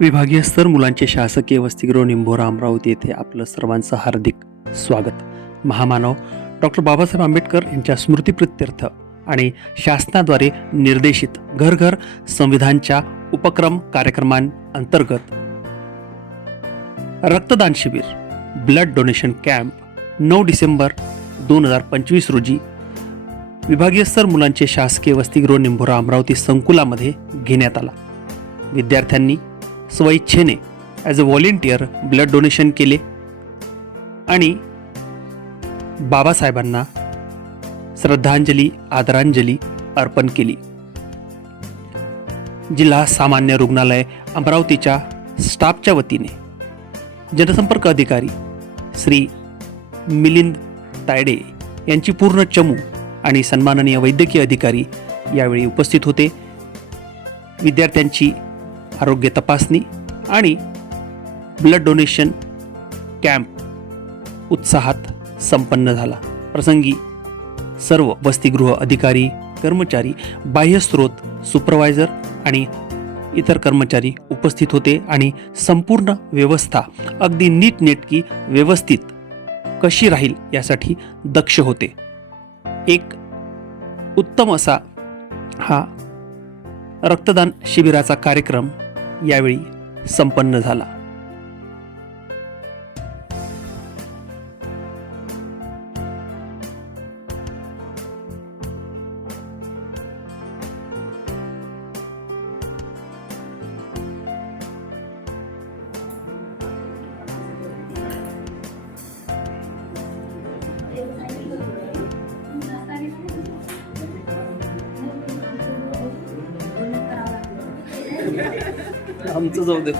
विभागीय स्तर मुलांचे शासकीय वसतिगृह निंभोरा अमरावती येथे आपलं सर्वांचं हार्दिक स्वागत. महामानव डॉक्टर बाबासाहेब आंबेडकर यांच्या स्मृतिप्रित्यर्थ आणि शासनाद्वारे निर्देशित घर घर संविधानच्या उपक्रम कार्यक्रमांतर्गत रक्तदान शिबिर ब्लड डोनेशन कॅम्प 9 डिसेंबर 2025 रोजी विभागीय स्तर मुलांचे शासकीय वसतिगृह निंभोरा अमरावती संकुलामध्ये घेण्यात आला. विद्यार्थ्यांनी स्वइच्छेने as a volunteer blood donation केले आणि बाबासाहेबांना श्रद्धांजली आदरांजली अर्पण केली. जिल्हा सामान्य रुग्णालय अमरावतीच्या स्टाफच्या वतीने जनसंपर्क अधिकारी श्री मिलिंद तायडे यांची पूर्ण चमू आणि सन्माननीय वैद्यकीय अधिकारी यावेळी उपस्थित होते. विद्यार्थ्यांची आरोग्य तपासणी आणि ब्लड डोनेशन कॅम्प उत्साहात संपन्न झाला. प्रसंगी सर्व वसतिगृह अधिकारी कर्मचारी बाह्यस्रोत सुपरवायझर आणि इतर कर्मचारी उपस्थित होते आणि संपूर्ण व्यवस्था अगदी नीटनेटकी व्यवस्थित कशी राहील यासाठी दक्ष होते. एक उत्तम असा हा रक्तदान शिबिराचा कार्यक्रम यावेळी संपन्न झाला. आमचं जाऊ दे.